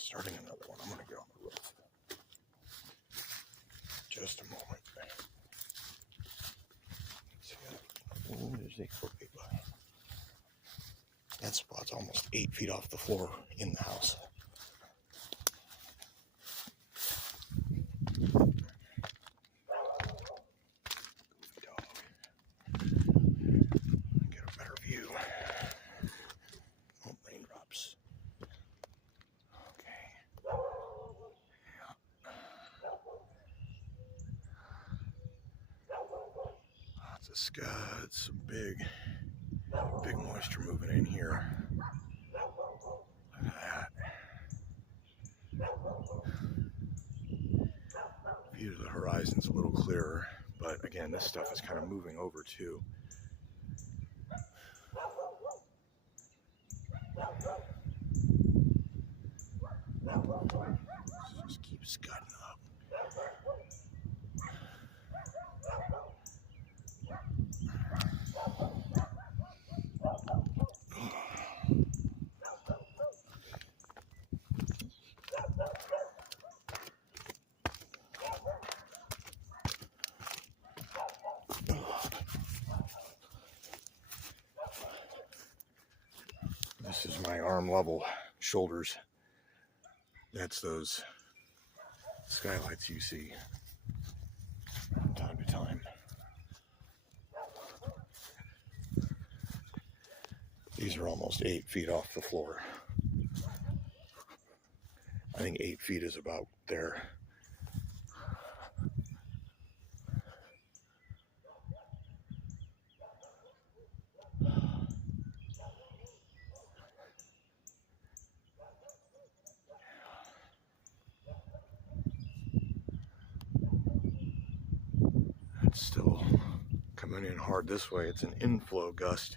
Starting another one. I'm going to get on the roof. Just a moment. Oh, there's a cookie. That spot's almost 8 feet off the floor in the house. Get a better view. Oh, raindrops. Okay. Yeah. Lots of scuds, some big moisture moving in here. Look at that. View of the horizon's a little clearer, but again, this stuff is kind of moving over too. Just keep scudding up. This is my arm level shoulders. That's those skylights you see from time to time. These are almost 8 feet off the floor. I think 8 feet is about there. It's still coming in hard this way. It's an inflow gust.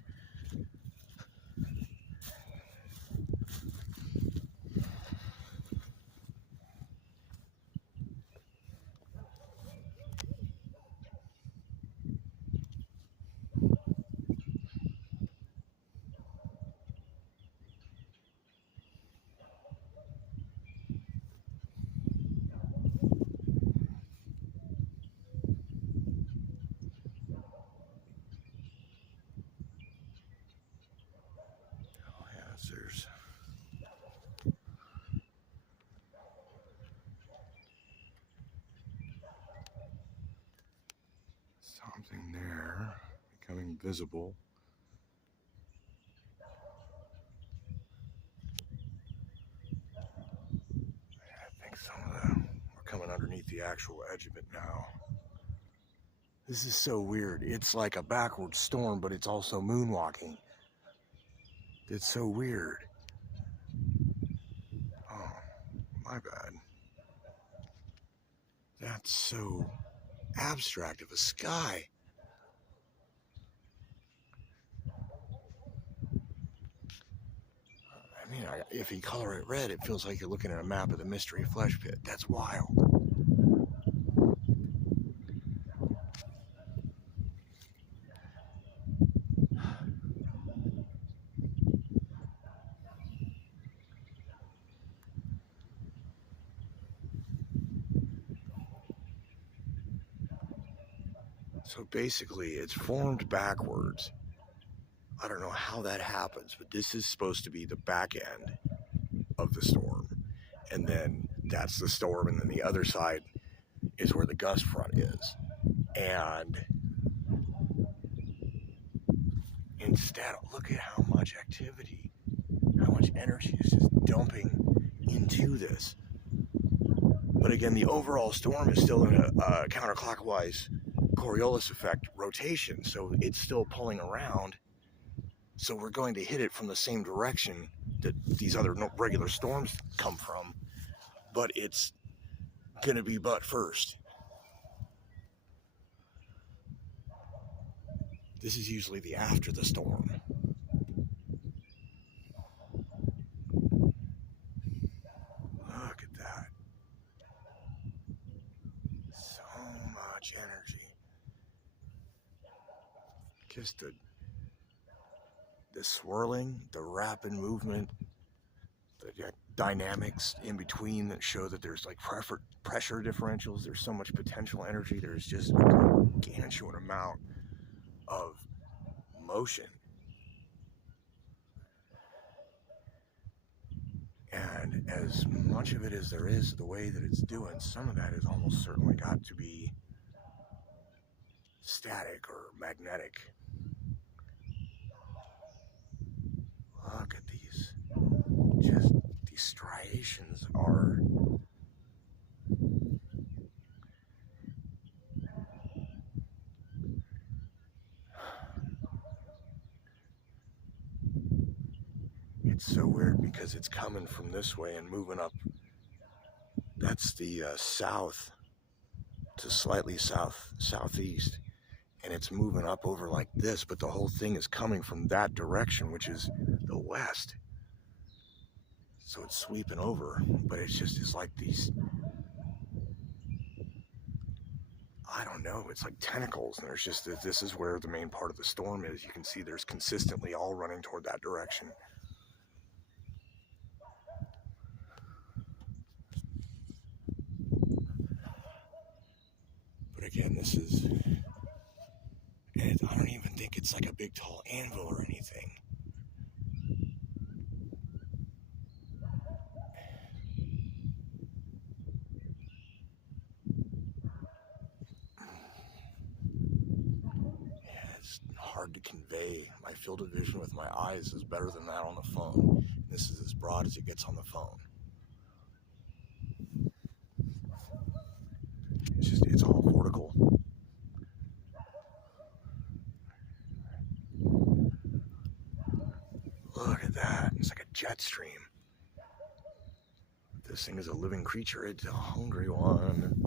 There's something there becoming visible. I think we're coming underneath the actual edge of it now. This is so weird. It's like a backward storm, but it's also moonwalking. It's so weird. Oh, my bad. That's so abstract of a sky. I mean, if you color it red, it feels like you're looking at a map of the Mystery Flesh Pit. That's wild. So basically, it's formed backwards. I don't know how that happens, but this is supposed to be the back end of the storm. And then that's the storm, and then the other side is where the gust front is. And instead, look at how much activity, how much energy is just dumping into this. But again, the overall storm is still in a counterclockwise Coriolis effect rotation, so it's still pulling around. So we're going to hit it from the same direction that these other regular storms come from, but it's going to be butt first. This is usually the after the storm. Look at that. So much energy. Just the swirling, the rapid movement, dynamics in between that show that there's like pressure differentials. There's so much potential energy. There's just a gargantuan amount of motion. And as much of it as there is, the way that it's doing, some of that has almost certainly got to be static or magnetic. Look at these. Just these striations are. It's so weird because it's coming from this way and moving up. That's the south to slightly southeast, and it's moving up over like this, but the whole thing is coming from that direction, which is the west. So it's sweeping over, but it's like these, I don't know, it's like tentacles, and there's just, this is where the main part of the storm is. You can see there's consistently all running toward that direction. But again, this is, and I don't even think it's like a big tall anvil or anything. Yeah, it's hard to convey. My field of vision with my eyes is better than that on the phone. This is as broad as it gets on the phone. It's all vertical. Look at that. It's like a jet stream. This thing is a living creature. It's a hungry one.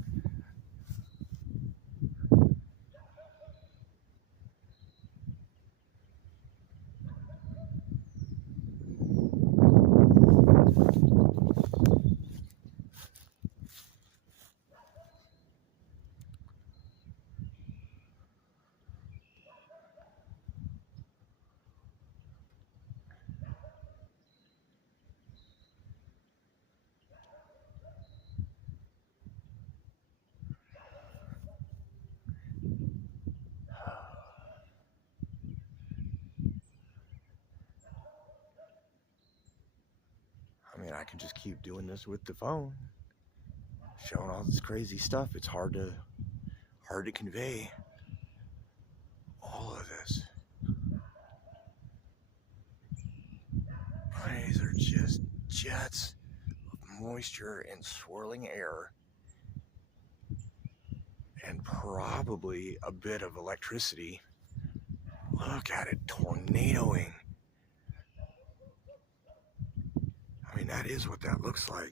I mean, I can just keep doing this with the phone, showing all this crazy stuff. It's hard to convey all of this. These are just jets of moisture and swirling air, and probably a bit of electricity. Look at it tornadoing. I mean, that is what that looks like.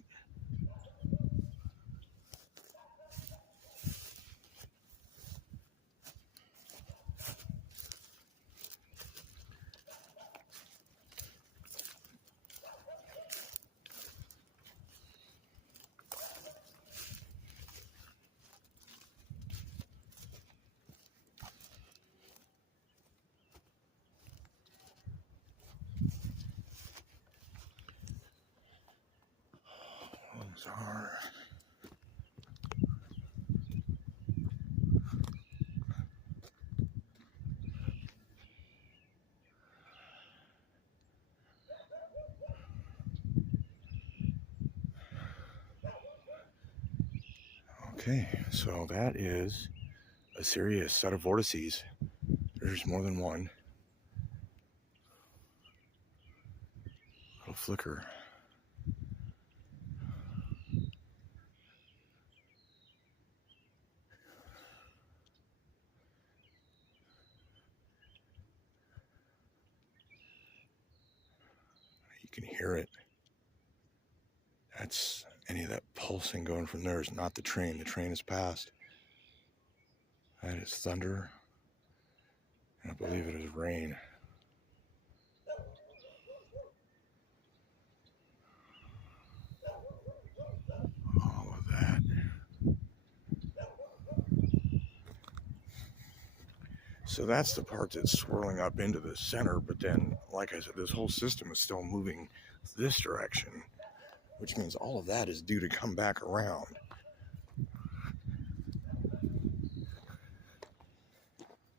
Those are. Okay, so that is a serious set of vortices. There's more than one. Little flicker. You can hear it. That's any of that pulsing going from there is not the train. The train is passed. That is thunder. And I believe it is rain. All of that. So that's the part that's swirling up into the center, but then, like I said, this whole system is still moving this direction. which means all of that is due to come back around.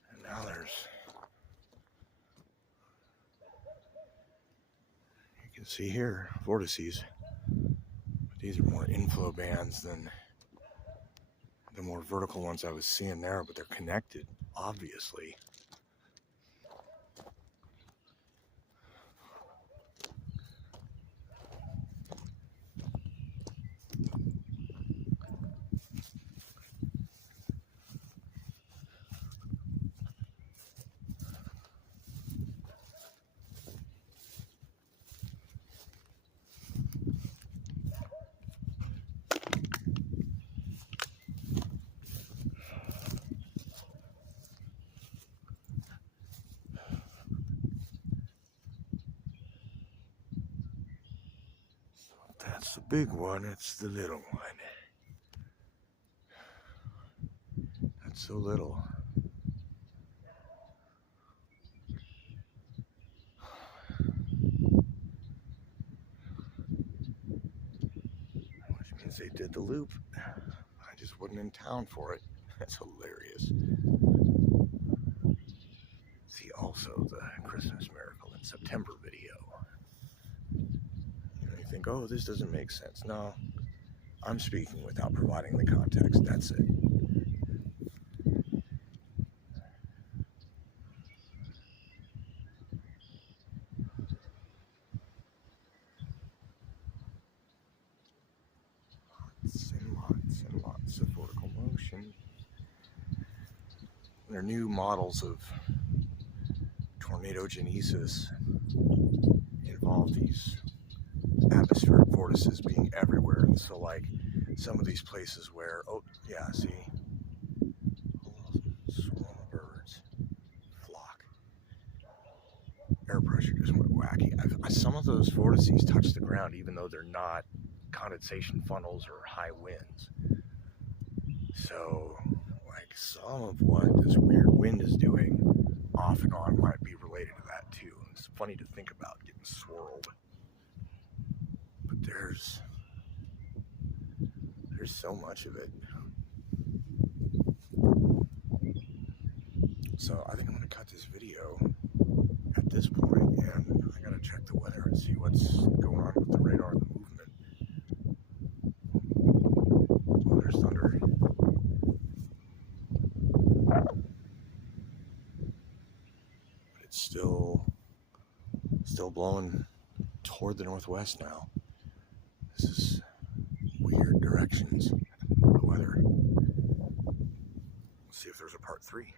And now you can see here, vortices. These are more inflow bands than the more vertical ones I was seeing there, but they're connected, obviously. That's the big one, it's the little one. That's so little. Which means they did the loop. I just wasn't in town for it. That's hilarious. See also the Christmas Miracle in September video. You think, oh, this doesn't make sense. No, I'm speaking without providing the context. That's it. Lots and lots of vertical motion. There are new models of tornadogenesis involve these atmospheric vortices being everywhere. And so like some of these places where, oh yeah, see, swarm of birds, flock, air pressure just went wacky. Some of those vortices touch the ground even though they're not condensation funnels or high winds. So like some of what this weird wind is doing off and on might be related to that too. It's funny to think about getting swirled. But there's so much of it. So I think I'm going to cut this video at this point, and I got to check the weather and see what's going on with the radar and the movement. Oh, there's thunder. But it's still blowing toward the northwest now. This is weird directions. The weather. Let's see if there's a part 3.